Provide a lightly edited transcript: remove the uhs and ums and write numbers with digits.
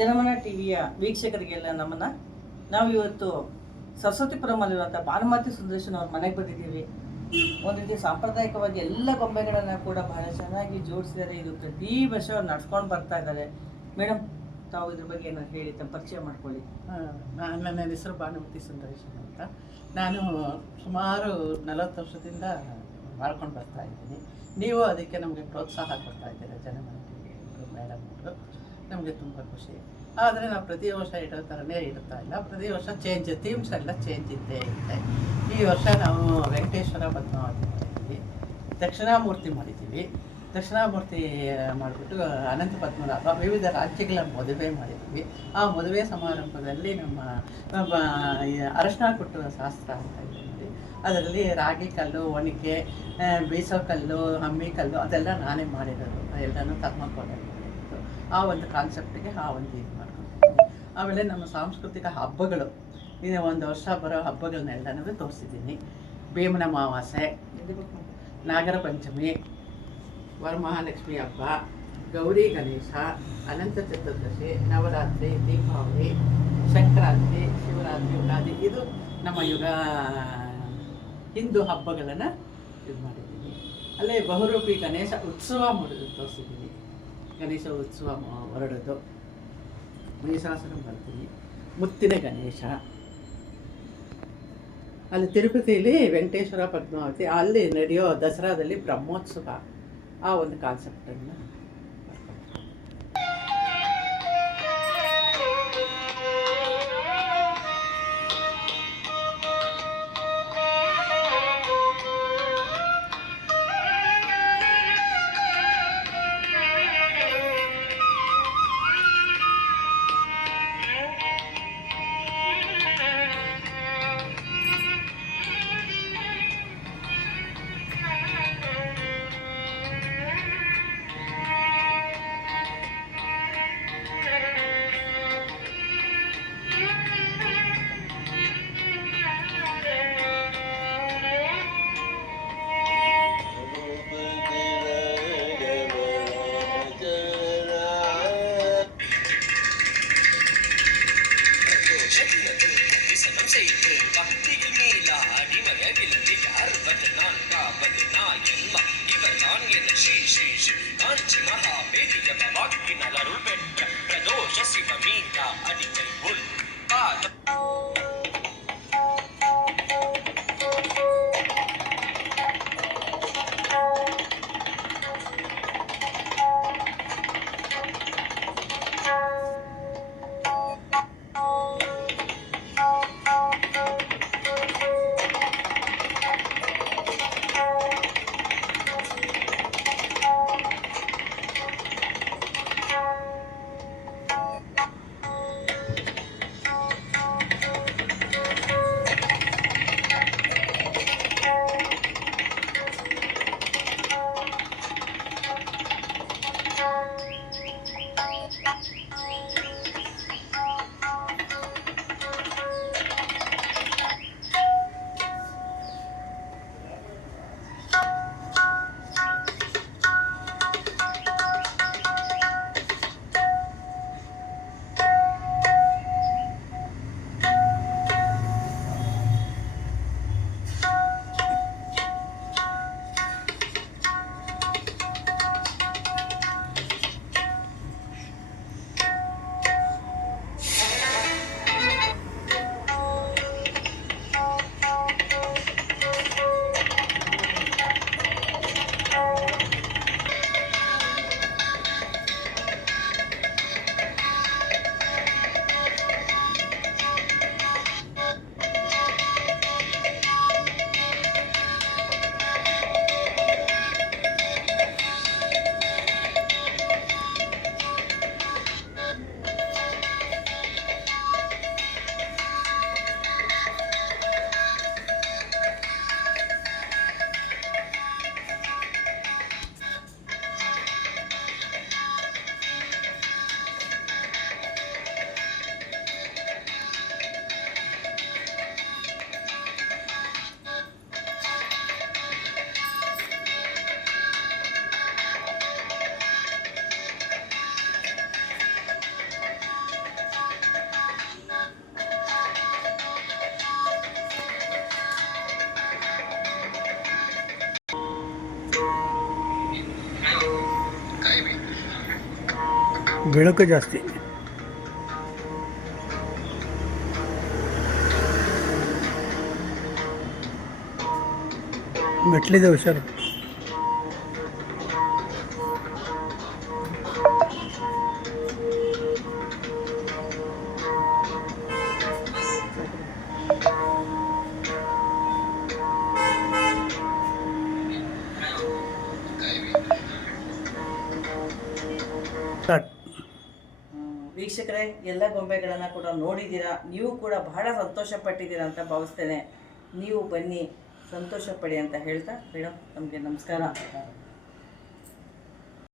ಜನಮನ ಟಿವಿಯ ವೀಕ್ಷಕರಿಗೆಲ್ಲ ನಮ್ಮನ್ನ ನಾವು ಇವತ್ತು ಸರಸ್ವತಿಪುರಮಲ್ಲಿರುವಂಥ ಭಾನುಮತಿ ಸುಂದರೇಶನ್ ಅವ್ರ ಮನೆಗೆ ಬಂದಿದ್ದೀವಿ. ಒಂದು ರೀತಿ ಸಾಂಪ್ರದಾಯಿಕವಾಗಿ ಎಲ್ಲ ಗೊಂಬೆಗಳನ್ನು ಕೂಡ ಬಹಳ ಚೆನ್ನಾಗಿ ಜೋಡಿಸಿದ್ದಾರೆ. ಇದು ಪ್ರತಿ ವರ್ಷ ಅವ್ರು ನಡ್ಸ್ಕೊಂಡು ಬರ್ತಾ ಇದ್ದಾರೆ. ಮೇಡಮ್, ತಾವು ಇದ್ರ ಬಗ್ಗೆ ಏನಾದ್ರು ಹೇಳಿ ತಮ್ಮ ಪರಿಚಯ ಮಾಡ್ಕೊಳ್ಳಿ. ನನ್ನ ಹೆಸರು ಭಾನುಮತಿ ಸುಂದರೇಶನ್ ಅಂತ. ನಾನು ಸುಮಾರು 40 ವರ್ಷದಿಂದ ಮಾಡ್ಕೊಂಡು ಬರ್ತಾ ಇದ್ದೀನಿ. ನೀವು ಅದಕ್ಕೆ ನಮಗೆ ಪ್ರೋತ್ಸಾಹ ಕೊಡ್ತಾ ಇದ್ದೀರ ಜನಮನ ಮೇಡಮ್ ಅವರು, ನಮಗೆ ತುಂಬ ಖುಷಿ. ಆದರೆ ನಾವು ಪ್ರತಿ ವರ್ಷ ಇಡೋ ಥರನೇ ಇಡ್ತಾ ಇಲ್ಲ. ಪ್ರತಿ ವರ್ಷ ಥೀಮ್ಸ್ ಎಲ್ಲ ಚೇಂಜ್ ಇದ್ದೇ ಇರುತ್ತೆ. ಈ ವರ್ಷ ನಾವು ವೆಂಕಟೇಶ್ವರ ಪದ್ಮಾವತಿ ಮಾಡಿದ್ದೀವಿ, ದಕ್ಷಿಣಾಮೂರ್ತಿ ಮಾಡಿದ್ದೀವಿ. ದಕ್ಷಿಣಾಮೂರ್ತಿ ಮಾಡಿಬಿಟ್ಟು ಅನಂತ ಪದ್ಮನಾಭ ವಿವಿಧ ರಾಜ್ಯಗಳ ಮದುವೆ ಮಾಡಿದ್ವಿ. ಆ ಮದುವೆ ಸಮಾರಂಭದಲ್ಲಿ ನಮ್ಮ ಅರಶಿನ ಕುಟ್ಟುವ ಶಾಸ್ತ್ರ ಅಂತ ಇದ್ದೀವಿ. ಅದರಲ್ಲಿ ರಾಗಿ ಕಲ್ಲು, ಒಣಕೆ, ಬೀಸೋ ಕಲ್ಲು, ಹಮ್ಮಿ ಕಲ್ಲು ಅದೆಲ್ಲ ನಾನೇ ಮಾಡಿರೋದು. ಎಲ್ಲನೂ ಥರ್ಮಾಕೋಲ್ ಮಾಡಿರೋದು. ಆ ಒಂದು ಕಾನ್ಸೆಪ್ಟಿಗೆ ಆ ಒಂದು ಇದು ಮಾಡ್ಕೊಂಡಿದ್ದೀನಿ. ಆಮೇಲೆ ನಮ್ಮ ಸಾಂಸ್ಕೃತಿಕ ಹಬ್ಬಗಳು, ಇನ್ನು ಒಂದು ವರ್ಷ ಬರೋ ಹಬ್ಬಗಳನ್ನೆಲ್ಲನೂ ತೋರಿಸಿದ್ದೀನಿ. ಭೀಮನ ಅಮಾವಾಸ್ಯೆ, ನಾಗರ ಪಂಚಮಿ, ವರಮಹಾಲಕ್ಷ್ಮಿ ಹಬ್ಬ, ಗೌರಿ ಗಣೇಶ, ಅನಂತ ಚತುರ್ದಶಿ, ನವರಾತ್ರಿ, ದೀಪಾವಳಿ, ಸಂಕ್ರಾಂತಿ, ಶಿವರಾತ್ರಿ, ಯುಗಾದಿ, ಇದು ನಮ್ಮ ಹಿಂದೂ ಹಬ್ಬಗಳನ್ನು ಇದು ಮಾಡಿದ್ದೀನಿ. ಅಲ್ಲೇ ಬಹುರೂಪಿ ಗಣೇಶ ಉತ್ಸವ ತೋರಿಸಿದ್ದೀನಿ. ಗಣೇಶ ಉತ್ಸವ ಹೊರಡೋದು, ಮಹಿಷಾಸುರ ಬರ್ತೀನಿ, ಮುತ್ತಿನ ಗಣೇಶ. ಅಲ್ಲಿ ತಿರುಪತಿಯಲ್ಲಿ ವೆಂಕಟೇಶ್ವರ ಪದ್ಮಾವತಿ, ಅಲ್ಲಿ ನಡೆಯೋ ದಸರಾದಲ್ಲಿ ಬ್ರಹ್ಮೋತ್ಸವ, ಆ ಒಂದು ಕಾನ್ಸೆಪ್ಟನ್ನು ಬೆಳಕು ಜಾಸ್ತಿ. ಮೆಟ್ಲಿದೆ ಹುಷಾರು. ವೀಕ್ಷಕರೇ, ಎಲ್ಲ ಗೊಂಬೆಗಳನ್ನು ಕೂಡ ನೋಡಿದ್ದೀರಾ, ನೀವು ಕೂಡ ಬಹಳ ಸಂತೋಷ ಪಟ್ಟಿದ್ದೀರಾ ಅಂತ ಭಾವಿಸ್ತೇನೆ. ನೀವು ಬನ್ನಿ, ಸಂತೋಷ ಪಡಿ ಅಂತ ಹೇಳ್ತಾ ಮೇಡಮ್ ನಮಗೆ ನಮಸ್ಕಾರ.